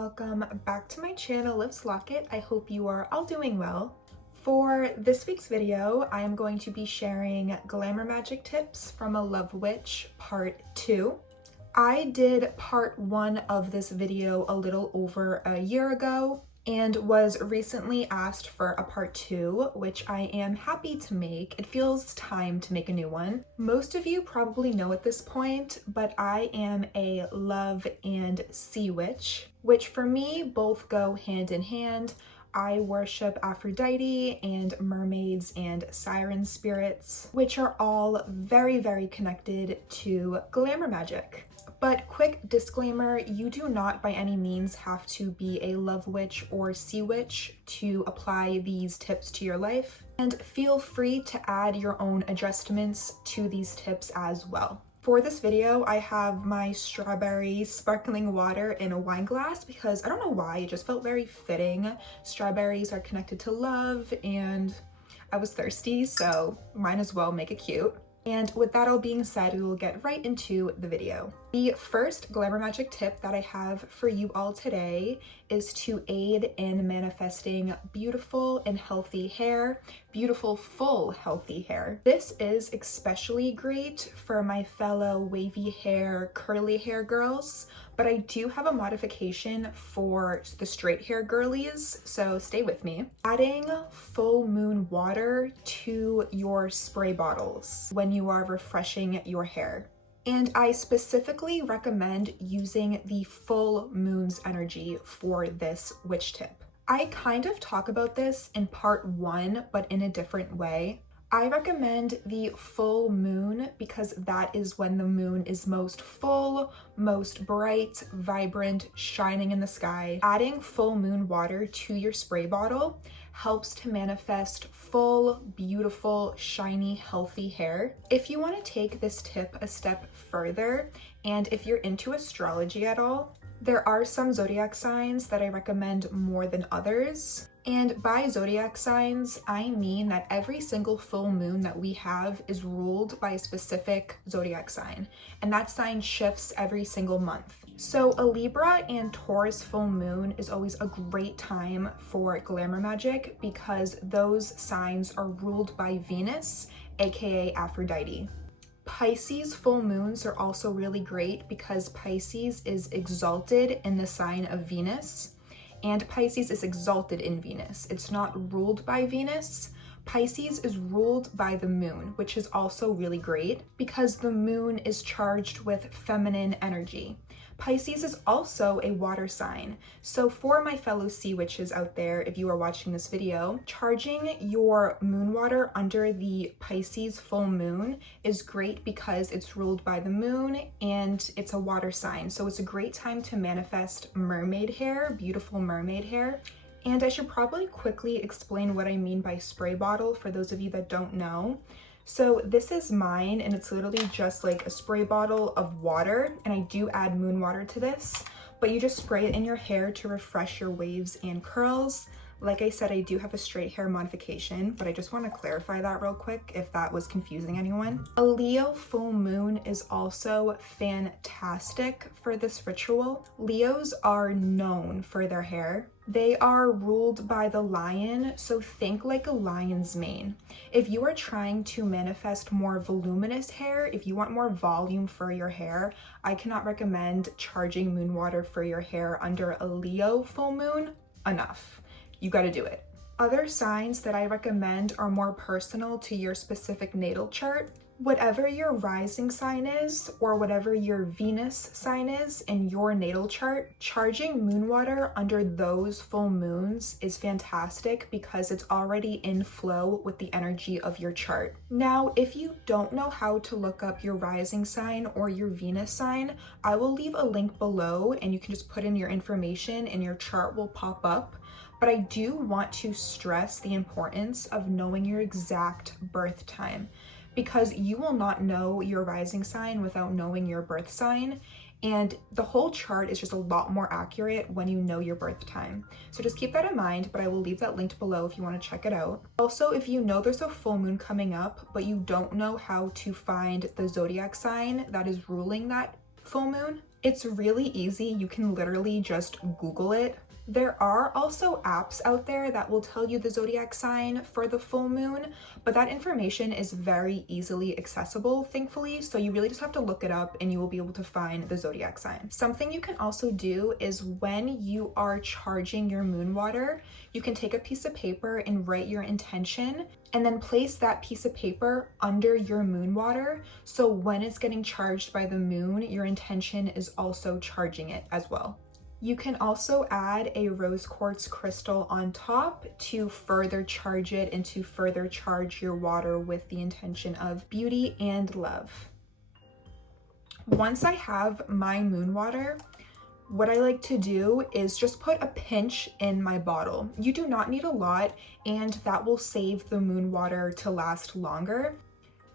welcome back to my channel, Liv's Locket. I hope you are all doing well. For this week's video, I am going to be sharing glamour magic tips from a Love Witch part 2. I did part 1 of this video a little over a year ago and was recently asked for a part 2, which I am happy to make. It feels time to make a new one. Most of you probably know at this point, but I am a love and sea witch, which for me both go hand in hand. I worship Aphrodite and mermaids and siren spirits, which are all very connected to glamour magic. But quick disclaimer, you do not by any means have to be a love witch or sea witch to apply these tips to your life, and feel free to add your own adjustments to these tips as well. For this video, I have my strawberry sparkling water in a wine glass because I don't know why, it just felt very fitting. Strawberries are connected to love and I was thirsty, so might as well make it cute. And with that all being said, we will get right into the video. The first glamour magic tip that I have for you all today is to aid in manifesting beautiful and healthy hair, beautiful, full, healthy hair. This is especially great for my fellow wavy hair, curly hair girls, but I do have a modification for the straight hair girlies, so stay with me. Adding full moon water to your spray bottles when you are refreshing your hair. And I specifically recommend using the full moon's energy for this witch tip. I kind of talk about this in part 1, but in a different way. I recommend the full moon because that is when the moon is most full, most bright, vibrant, shining in the sky. Adding full moon water to your spray bottle helps to manifest full, beautiful, shiny, healthy hair. If you want to take this tip a step further, and if you're into astrology at all, there are some zodiac signs that I recommend more than others. And by zodiac signs, I mean that every single full moon that we have is ruled by a specific zodiac sign, and that sign shifts every single month. So a Libra and Taurus full moon is always a great time for glamour magic because those signs are ruled by Venus, aka Aphrodite. Pisces full moons are also really great because Pisces is exalted in the sign of Venus, and Pisces is exalted in Venus. It's not ruled by Venus. Pisces is ruled by the moon, which is also really great because the moon is charged with feminine energy. Pisces is also a water sign. So for my fellow sea witches out there, if you are watching this video, charging your moon water under the Pisces full moon is great because it's ruled by the moon and it's a water sign. So it's a great time to manifest mermaid hair, beautiful mermaid hair. And I should probably quickly explain what I mean by spray bottle for those of you that don't know. So this is mine, and it's literally just like a spray bottle of water, and I do add moon water to this, but you just spray it in your hair to refresh your waves and curls. Like I said, I do have a straight hair modification, but I just want to clarify that real quick if that was confusing anyone. A Leo full moon is also fantastic for this ritual. Leos are known for their hair. They are ruled by the lion, so think like a lion's mane. If you are trying to manifest more voluminous hair, if you want more volume for your hair, I cannot recommend charging moon water for your hair under a Leo full moon enough. You got to do it. Other signs that I recommend are more personal to your specific natal chart. Whatever your rising sign is, or whatever your Venus sign is in your natal chart, charging moon water under those full moons is fantastic because it's already in flow with the energy of your chart. Now, if you don't know how to look up your rising sign or your Venus sign, I will leave a link below and you can just put in your information and your chart will pop up. But I do want to stress the importance of knowing your exact birth time because you will not know your rising sign without knowing your birth sign. And the whole chart is just a lot more accurate when you know your birth time. So just keep that in mind, but I will leave that linked below if you want to check it out. Also, if you know there's a full moon coming up, but you don't know how to find the zodiac sign that is ruling that full moon, It's really easy. You can literally just Google it. There are also apps out there that will tell you the zodiac sign for the full moon, but that information is very easily accessible, thankfully, so you really just have to look it up and you will be able to find the zodiac sign. Something you can also do is when you are charging your moon water, you can take a piece of paper and write your intention and then place that piece of paper under your moon water, so when it's getting charged by the moon, your intention is also charging it as well. You can also add a rose quartz crystal on top to further charge it and to further charge your water with the intention of beauty and love. Once I have my moon water, what I like to do is just put a pinch in my bottle. You do not need a lot, and that will save the moon water to last longer.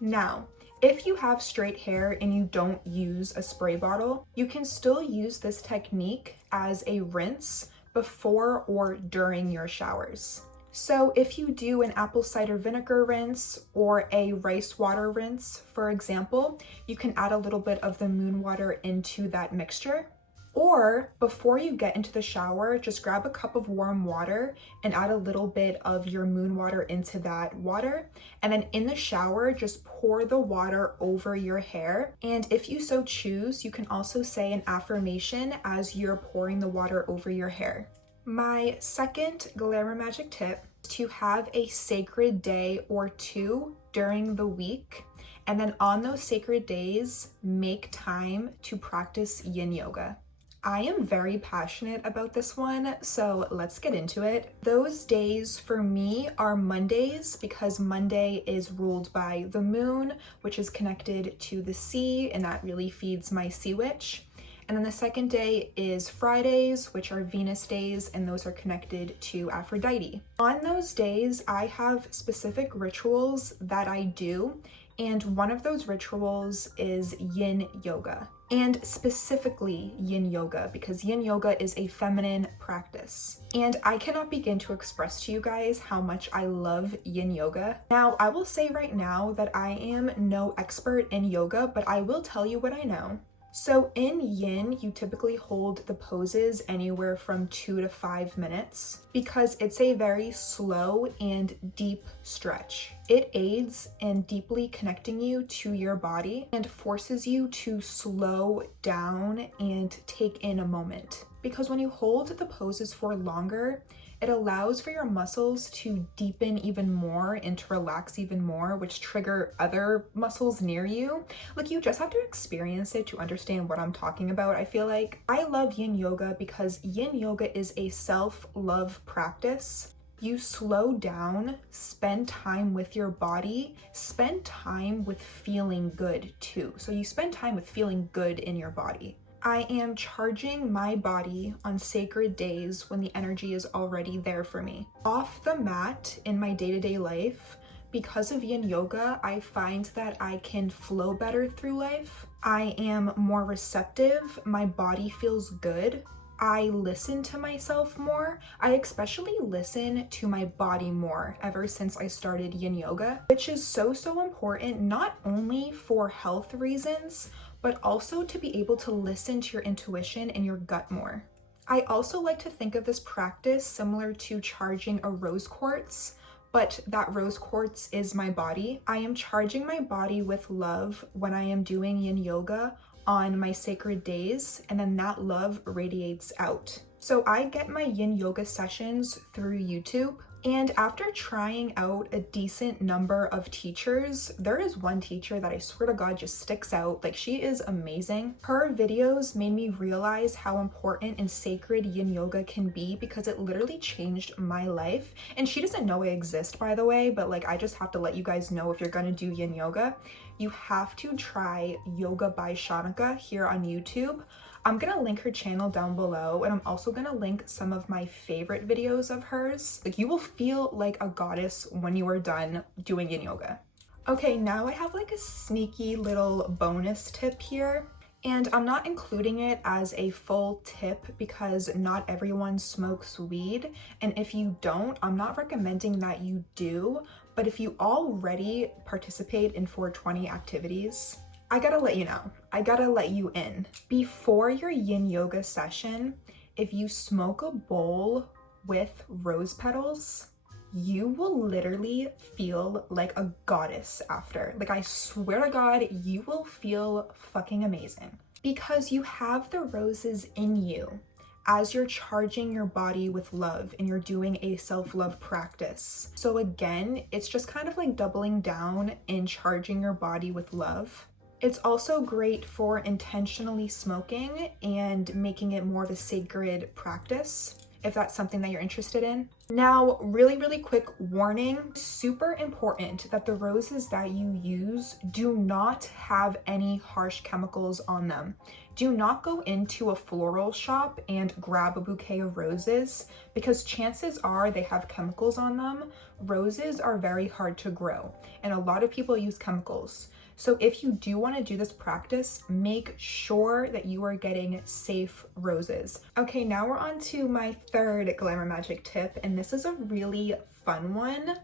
Now, if you have straight hair and you don't use a spray bottle, you can still use this technique as a rinse before or during your showers. So if you do an apple cider vinegar rinse or a rice water rinse, for example, you can add a little bit of the moon water into that mixture. Or before you get into the shower, just grab a cup of warm water and add a little bit of your moon water into that water. And then in the shower, just pour the water over your hair. And if you so choose, you can also say an affirmation as you're pouring the water over your hair. My second glamour magic tip is to have a sacred day or two during the week. And then on those sacred days, make time to practice yin yoga. I am very passionate about this one, so let's get into it. Those days for me are Mondays because Monday is ruled by the moon, which is connected to the sea, and that really feeds my sea witch. And then the second day is Fridays, which are Venus days, and those are connected to Aphrodite. On those days, I have specific rituals that I do, and one of those rituals is yin yoga. And specifically yin yoga, because yin yoga is a feminine practice. And I cannot begin to express to you guys how much I love yin yoga. Now, I will say right now that I am no expert in yoga, but I will tell you what I know. So in yin, you typically hold the poses anywhere from 2 to 5 minutes because it's a very slow and deep stretch. It aids in deeply connecting you to your body and forces you to slow down and take in a moment. Because when you hold the poses for longer, it allows for your muscles to deepen even more and to relax even more, which trigger other muscles near you. Like, you just have to experience it to understand what I'm talking about. I feel like I love yin yoga because yin yoga is a self-love practice. You slow down, spend time with your body, spend time with feeling good too. So you spend time with feeling good in your body. I am charging my body on sacred days when the energy is already there for me. Off the mat in my day-to-day life, because of yin yoga, I find that I can flow better through life. I am more receptive, my body feels good. I listen to myself more. I especially listen to my body more ever since I started yin yoga, which is so important, not only for health reasons, but also to be able to listen to your intuition and your gut more. I also like to think of this practice similar to charging a rose quartz, but that rose quartz is my body. I am charging my body with love when I am doing yin yoga on my sacred days, and then that love radiates out. So I get my yin yoga sessions through YouTube. And after trying out a decent number of teachers, there is one teacher that I swear to God just sticks out. Like, she is amazing. Her videos made me realize how important and sacred yin yoga can be because it literally changed my life. And she doesn't know I exist, by the way, but like, I just have to let you guys know, if you're gonna do yin yoga, you have to try Yoga by Shaunneka here on YouTube. I'm gonna link her channel down below, and I'm also gonna link some of my favorite videos of hers. Like, you will feel like a goddess when you are done doing yin yoga. Okay, now I have like a sneaky little bonus tip here, and I'm not including it as a full tip because not everyone smokes weed, and if you don't, I'm not recommending that you do, but if you already participate in 420 activities, I gotta let you know, I gotta let you in. Before your yin yoga session, if you smoke a bowl with rose petals, you will literally feel like a goddess after. Like, I swear to God, you will feel fucking amazing because you have the roses in you as you're charging your body with love and you're doing a self-love practice. So again, it's just kind of like doubling down in charging your body with love. It's also great for intentionally smoking and making it more of a sacred practice, if that's something that you're interested in. Now, really quick warning, super important that the roses that you use do not have any harsh chemicals on them. Do not go into a floral shop and grab a bouquet of roses because chances are they have chemicals on them. Roses are very hard to grow and a lot of people use chemicals. So if you do want to do this practice, make sure that you are getting safe roses. Okay, now we're on to my third glamour magic tip, and this is a really fun one.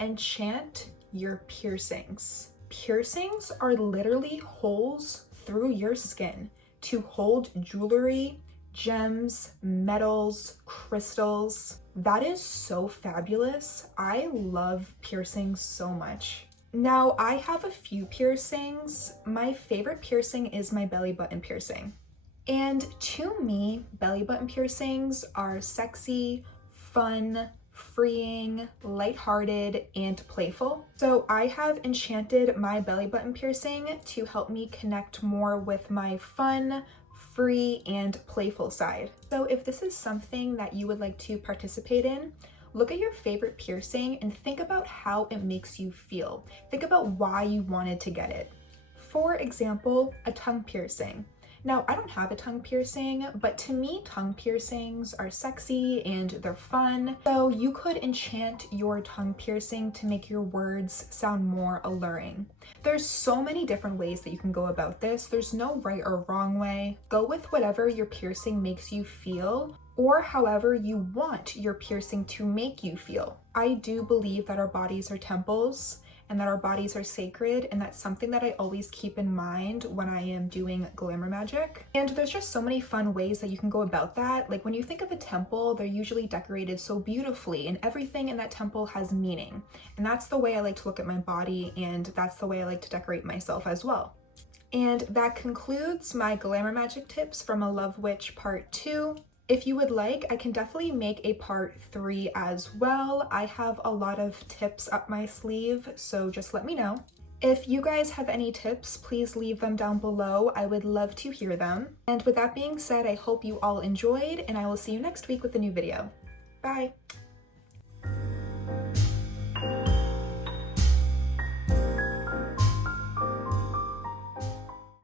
Enchant your piercings. Piercings are literally holes through your skin to hold jewelry, gems, metals, crystals. That is so fabulous. I love piercings so much. Now, I have a few piercings. My favorite piercing is my belly button piercing. And to me, belly button piercings are sexy, fun, freeing, lighthearted, and playful. So I have enchanted my belly button piercing to help me connect more with my fun, free, and playful side. So if this is something that you would like to participate in, look at your favorite piercing and think about how it makes you feel. Think about why you wanted to get it. For example, a tongue piercing. Now, I don't have a tongue piercing, but to me, tongue piercings are sexy and they're fun. So you could enchant your tongue piercing to make your words sound more alluring. There's so many different ways that you can go about this. There's no right or wrong way. Go with whatever your piercing makes you feel, or however you want your piercing to make you feel. I do believe that our bodies are temples and that our bodies are sacred, and that's something that I always keep in mind when I am doing glamour magic. And there's just so many fun ways that you can go about that. Like when you think of a temple, they're usually decorated so beautifully and everything in that temple has meaning. And that's the way I like to look at my body, and that's the way I like to decorate myself as well. And that concludes my glamour magic tips from A Love Witch Part 2. If you would like, I can definitely make a part 3 as well. I have a lot of tips up my sleeve, so just let me know. If you guys have any tips, please leave them down below. I would love to hear them. And with that being said, I hope you all enjoyed, and I will see you next week with a new video. Bye!